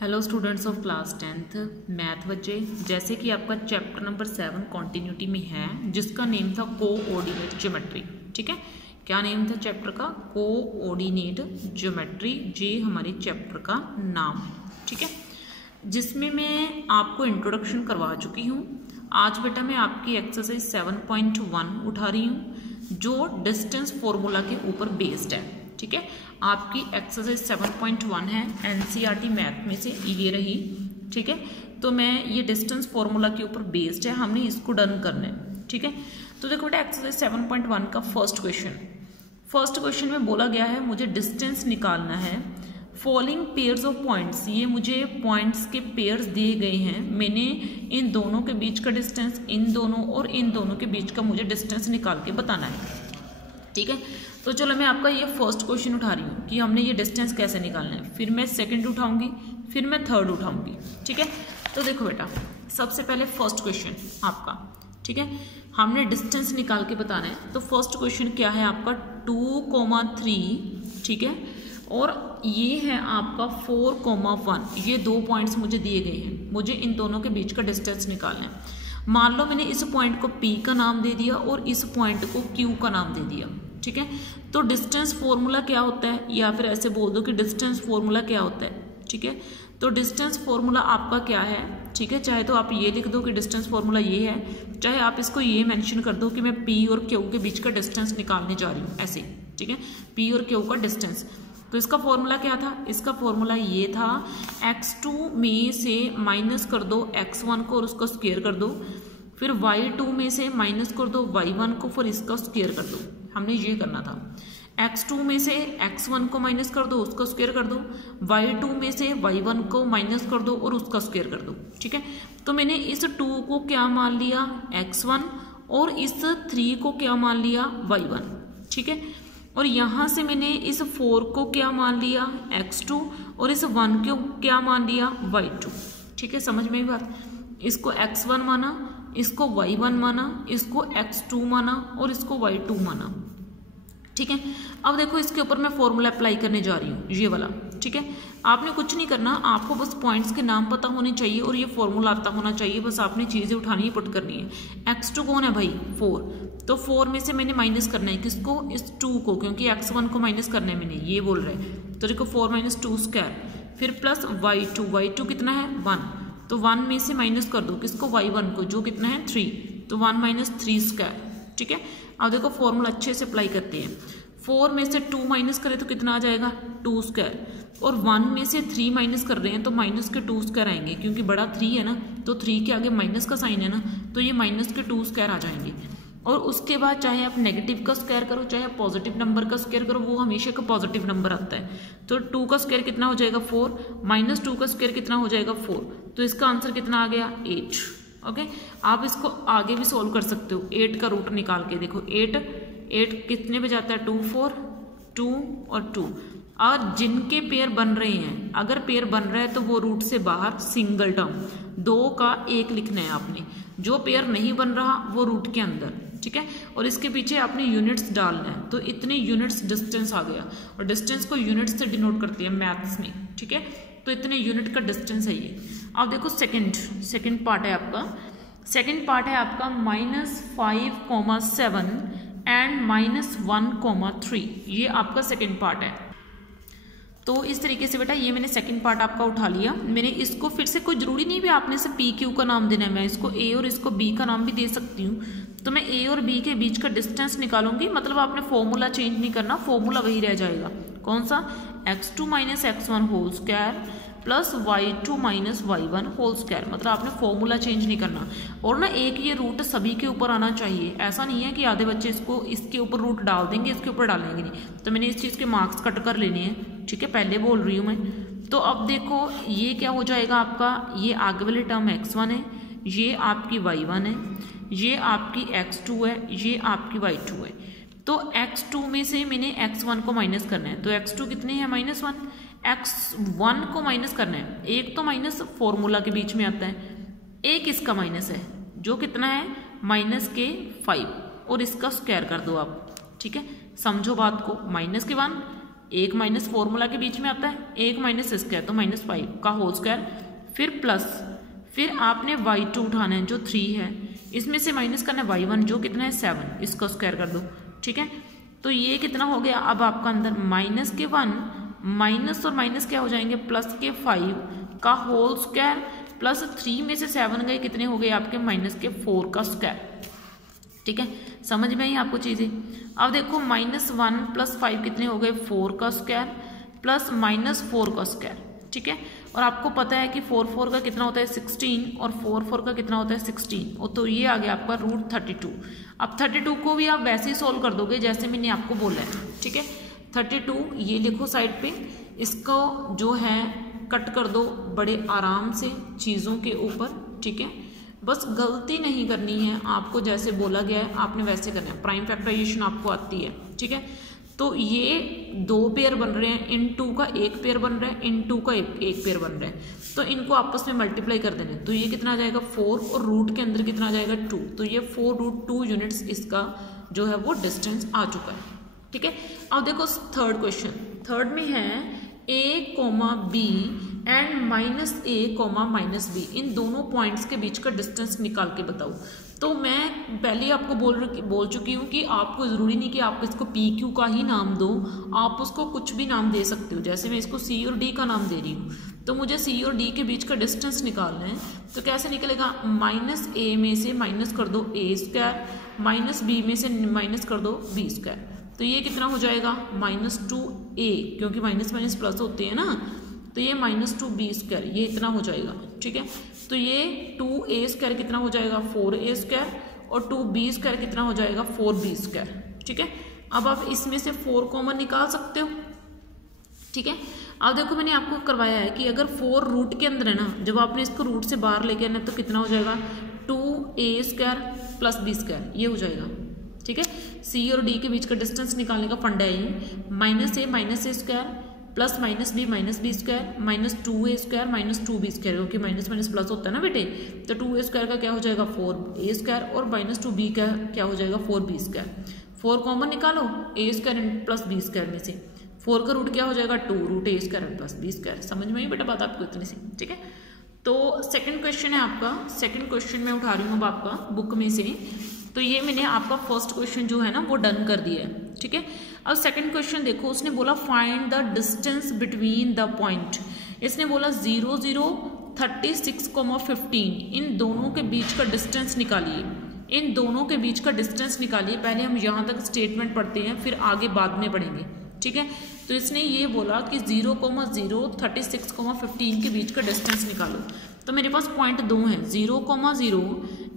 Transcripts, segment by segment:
Hello students of class 10th math बच्चे, जैसे कि आपका चैप्टर नंबर 7 कॉन्टिन्यूटी में है जिसका नेम था कोऑर्डिनेट ज्योमेट्री। ठीक है, क्या नेम था चैप्टर का? Coordinate geometry. ये हमारे चैप्टर का नाम है। ठीक है, जिसमें मैं आपको इंट्रोडक्शन करवा चुकी हूँ। आज बेटा मैं आपकी एक्सरसाइज 7.1 उठा रही हूँ जो डिस्टेंस फॉर्मूला के ऊपर बेस्ड है। ठीक है, आपकी एक्सरसाइज 7.1 है, एनसीईआरटी मैथ में से ये रही। ठीक है, तो मैं ये डिस्टेंस फॉर्मूला के ऊपर बेस्ड है, हमने इसको डन करना है। ठीक है, तो देखो बेटा एक्सरसाइज 7.1 का फर्स्ट क्वेश्चन में बोला गया है मुझे डिस्टेंस निकालना है फॉलोइंग पेयर्स ऑफ पॉइंट्स। ये मुझे पॉइंट्स के पेयर्स दिए गए हैं, मैंने इन दोनों के बीच का डिस्टेंस, इन दोनों और इन दोनों के बीच का मुझे डिस्टेंस निकाल के बताना है। ठीक है, तो चलो मैं आपका ये फर्स्ट क्वेश्चन उठा रही हूँ कि हमने ये डिस्टेंस कैसे निकालना है, फिर मैं सेकंड उठाऊंगी, फिर मैं थर्ड उठाऊंगी। ठीक है, तो देखो बेटा सबसे पहले फर्स्ट क्वेश्चन आपका। ठीक है, हमने डिस्टेंस निकाल के बताना है। तो फर्स्ट क्वेश्चन क्या है आपका 2,3। ठीक है, और ये है आपका 4,1। ये दो पॉइंट्स मुझे दिए गए हैं, मुझे इन दोनों के बीच का डिस्टेंस निकालना है। मान लो मैंने इस पॉइंट को P का नाम दे दिया और इस पॉइंट को Q का नाम दे दिया। ठीक है, तो डिस्टेंस फॉर्मूला क्या होता है, या फिर ऐसे बोल दो कि डिस्टेंस फॉर्मूला क्या होता है। ठीक है, तो डिस्टेंस फॉर्मूला आपका क्या है। ठीक है, चाहे तो आप ये लिख दो कि डिस्टेंस फॉर्मूला ये है, चाहे आप इसको ये मेंशन कर दो कि मैं P और Q के बीच का डिस्टेंस निकालने जा रही हूँ, ऐसे। ठीक है, P और Q का डिस्टेंस। तो इसका फॉर्मूला क्या था? इसका फॉर्मूला ये था x2 में से माइनस कर दो x1 को और उसका स्क्वायर कर दो, फिर y2 में से माइनस कर दो y1 को फिर इसका स्क्वायर कर दो। हमने ये करना था। x2 में से x1 को माइनस कर दो, उसका स्क्वायर कर दो, y2 में से y1 को माइनस कर दो और उसका स्क्वायर कर दो। ठीक है, तो मैंने इस 2 को क्या मान लिया x1 और इस 3 को क्या मान लिया y1। ठीक है, और यहाँ से मैंने इस 4 को क्या मान लिया x2 और इस 1 को क्या मान लिया y2। ठीक है, समझ में बात? इसको x1 माना, इसको y1 माना, इसको x2 माना और इसको y2 माना। ठीक है, अब देखो इसके ऊपर मैं फॉर्मूला अप्लाई करने जा रही हूँ, ये वाला। ठीक है, आपने कुछ नहीं करना, आपको बस पॉइंट्स के नाम पता होने चाहिए और ये फॉर्मूला आता होना चाहिए। बस आपने चीज़ें उठानी ही पुट करनी है। x2 कौन है भाई? 4। तो 4 में से मैंने माइनस करना है किसको? इस 2 को, क्योंकि x1 को माइनस करना है मैंने, ये बोल रहे हैं। तो देखो 4 - 2 स्क्वायर, फिर प्लस y2 कितना है 1। तो 1 में से माइनस कर दो किसको? y1 को, जो कितना है 3। तो 1 - 3 स्क्वायर। ठीक है, अब देखो फॉर्मूला अच्छे से अप्लाई करते हैं। 4 में से 2 माइनस करें तो कितना आ जाएगा? 2 स्क्वायर। और 1 में से 3 माइनस कर रहे हैं तो माइनस के 2 स्क्वायर आएंगे, क्योंकि बड़ा 3 है ना, तो 3 के आगे माइनस का साइन है ना, तो ये माइनस के 2 स्क्वायर आ जाएंगे। और उसके बाद चाहे आप नेगेटिव का स्क्वायर करो, चाहे आप पॉजिटिव नंबर का स्क्वायर करो, वो हमेशा का पॉजिटिव नंबर आता है। तो 2 का स्क्वायर कितना हो जाएगा? 4 - 2 का स्क्वायर कितना हो जाएगा? 4। तो इसका आंसर कितना आ गया? 8। ओके, आप इसको आगे भी सोल्व कर सकते हो। 8 का रूट निकाल के देखो, 8 कितने पे जाता है? 2 4 2 और 2। और जिनके पेयर बन रहे हैं, अगर पेयर बन रहा है तो वो रूट से बाहर सिंगल टर्म 2 का 1 लिखना है आपने। जो पेयर नहीं बन रहा वो रूट के अंदर। ठीक है, और इसके पीछे आपने यूनिट्स डालना है। तो इतने यूनिट्स डिस्टेंस आ गया, और डिस्टेंस को यूनिट्स से डिनोट करते हैं मैथ्स में। ठीक है, तो इतने यूनिट का डिस्टेंस है ये। अब देखो सेकंड पार्ट है आपका। सेकंड पार्ट है आपका -5,7 एंड -1,3। ये आपका सेकंड पार्ट है। तो इस तरीके से बेटा ये मैंने सेकंड पार्ट आपका उठा लिया। मैंने इसको फिर से, कोई जरूरी नहीं भी आपने से P Q का नाम देना है, मैं इसको A और इसको B का नाम भी दे सकती हूँ। तो मैं A और B के बीच का डिस्टेंस निकालूंगी, मतलब आपने फॉर्मूला चेंज नहीं करना, फॉर्मूला वही रह जाएगा। कौन सा? x2 - x1 whole square plus y2 - y1 whole square. मतलब आपने फॉर्मूला चेंज नहीं करना। और ना एक ये रूट सभी के ऊपर आना चाहिए। ऐसा नहीं है कि आधे बच्चे इसको इसके ऊपर रूट डाल देंगे, इसके ऊपर डालेंगे नहीं। तो मैंने इस चीज़ के मार्क्स कट कर लेने हैं। ठीक है, पहले बोल रही हूँ मैं। तो अब देखो ये क्या हो जाएगा आपका, ये आगे वाली टर्म x1 है, ये आपकी y1 है, ये आपकी x2 है, ये आपकी y2 है। तो x2 में से मैंने x1 को माइनस करना है। तो x2 कितने हैं? -1। x1 को माइनस करना है। एक तो माइनस फॉर्मूला के बीच में आता है, एक इसका माइनस है, जो कितना है -5, और इसका स्क्वायर कर दो आप। ठीक है, समझो बात को। -1 एक माइनस फॉर्मूला के बीच में आता है, एक माइनस स्क्वायर तो -5 का होल स्क्वायर, फिर प्लस, फिर आपने y2 उठाना है जो 3 है, इसमें से माइनस करना है y1 जो कितना है 7, इसको स्क्वायर कर दो। ठीक है, तो ये कितना हो गया अब आपका अंदर माइनस के 1 माइनस और माइनस क्या हो जाएंगे प्लस के 5 का होल स्क्वायर प्लस 3 में से 7 गए, कितने हो गए आपके माइनस के 4 का स्क्वायर। ठीक है, समझ में आई आपको चीज़ें। अब देखो -1 + 5 कितने हो गए 4 का स्क्वायर प्लस -4 का स्क्वायर। ठीक है, और आपको पता है कि 4 का कितना होता है 16 और 4 का कितना होता है 16, और तो ये आ गया आपका √32। अब 32 को भी आप वैसे ही सॉल्व कर दोगे जैसे मैंने आपको बोला है। ठीक है, 32 ये लिखो साइड पे, इसको जो है कट कर दो बड़े आराम से चीज़ों के ऊपर। ठीक है, बस गलती नहीं करनी है आपको, जैसे बोला गया है आपने वैसे करना है। प्राइम फैक्टराइजेशन आपको आती है। ठीक है, तो ये 2 पेयर बन रहे हैं, इन 2 का 1 पेयर बन रहा है, इन 2 का एक पेयर बन रहा है, तो इनको आपस में मल्टीप्लाई कर देना है। तो ये कितना आ जाएगा 4 और रूट के अंदर कितना आ जाएगा 2, तो ये 4√2 यूनिट्स इसका जो है वो डिस्टेंस आ चुका है। ठीक है, अब देखो थर्ड क्वेश्चन, थर्ड में है a, b and -a, -b, इन दोनों पॉइंट्स के बीच का डिस्टेंस निकाल के बताओ। तो मैं पहले ही आपको बोल चुकी हूँ कि आपको ज़रूरी नहीं कि आप इसको PQ का ही नाम दो, आप उसको कुछ भी नाम दे सकते हो। जैसे मैं इसको C और D का नाम दे रही हूँ, तो मुझे C और D के बीच का डिस्टेंस निकालना है। तो कैसे निकलेगा, -a में से माइनस कर दो a², -b में से माइनस कर दो b², तो ये कितना हो जाएगा -2a, क्योंकि माइनस माइनस प्लस होते हैं ना, तो ये -2b², ये इतना हो जाएगा। ठीक है, तो ये 2a² कितना हो जाएगा 4a² और 2b² कितना हो जाएगा 4b²। ठीक है, अब आप इसमें से 4 कॉमन निकाल सकते हो। ठीक है, अब देखो मैंने आपको करवाया है कि अगर 4 रूट के अंदर है ना, जब आपने इसको रूट से बाहर लेके आना तो कितना हो जाएगा 2a² + b², ये हो जाएगा। ठीक है, C और D के बीच का डिस्टेंस निकालने का फंडा है ये, -a plus -b -b² -2a² -2b², क्योंकि माइनस माइनस प्लस होता है ना बेटे, तो 2a² का क्या हो जाएगा 4a² और -2b का क्या हो जाएगा 4b²। 4 कॉमन निकालो a² + b² में से, 4 का रूट क्या हो जाएगा 2 √a² + b²। समझ में आई बेटा बात आपको इतनी सी। ठीक है, तो सेकंड क्वेश्चन है आपका, सेकंड क्वेश्चन मैं उठा रही हूँ अब आपका बुक में से। तो ये मैंने आपका फर्स्ट क्वेश्चन जो है ना वो डन कर दिया है। ठीक है, अब सेकंड क्वेश्चन देखो, उसने बोला find the distance between the point. इसने बोला 0, 0, 36, 15, इन दोनों के बीच का डिस्टेंस निकालिए। इन दोनों के बीच का डिस्टेंस निकालिए। पहले हम यहाँ तक स्टेटमेंट पढ़ते हैं, फिर आगे बाद में पढ़ेंगे। ठीक है, तो इसने ये बोला कि 0, 0, 36, 15 के बीच का डिस्टेंस निकालो। तो मेरे पास पॉइंट 2 हैं, 0, 0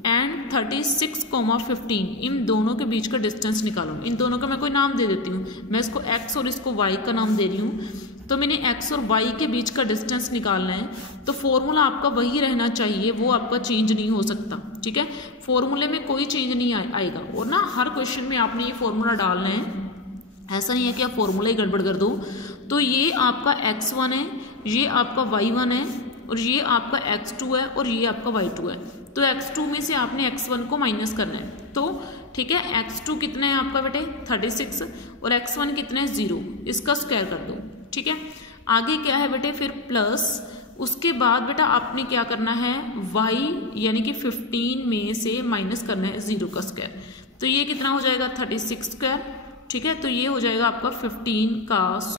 एंड 36, 15, इन दोनों के बीच का डिस्टेंस निकालो। इन दोनों का मैं कोई नाम दे देती हूँ, मैं इसको x और इसको y का नाम दे रही हूँ। तो मैंने x और y के बीच का डिस्टेंस निकालना है, तो फॉर्मूला आपका वही रहना चाहिए, वो आपका चेंज नहीं हो सकता। ठीक है, फॉर्मूले में कोई चेंज नहीं आएगा, और ना हर क्वेश्चन में आपने ये फॉर्मूला डालना है, ऐसा नहीं है कि आप फॉर्मूला ही गड़बड़ कर दो। तो ये आपका x1 है, ये आपका y1 है, और ये आपका x2 है, और ये आपका y2 है। तो x2 में से आपने x1 को माइनस करना है। तो ठीक है, x2 कितना है आपका बेटे 36 और x1 कितना है 0, इसका स्क्वायर कर दो। ठीक है, आगे क्या है बेटे फिर प्लस, उसके बाद बेटा आपने क्या करना है y यानी कि 15 में से माइनस करना है 0 का स्क्वायर। तो ये कितना हो जाएगा 36²। ठीक है, तो ये हो जाएगा आपका 15 का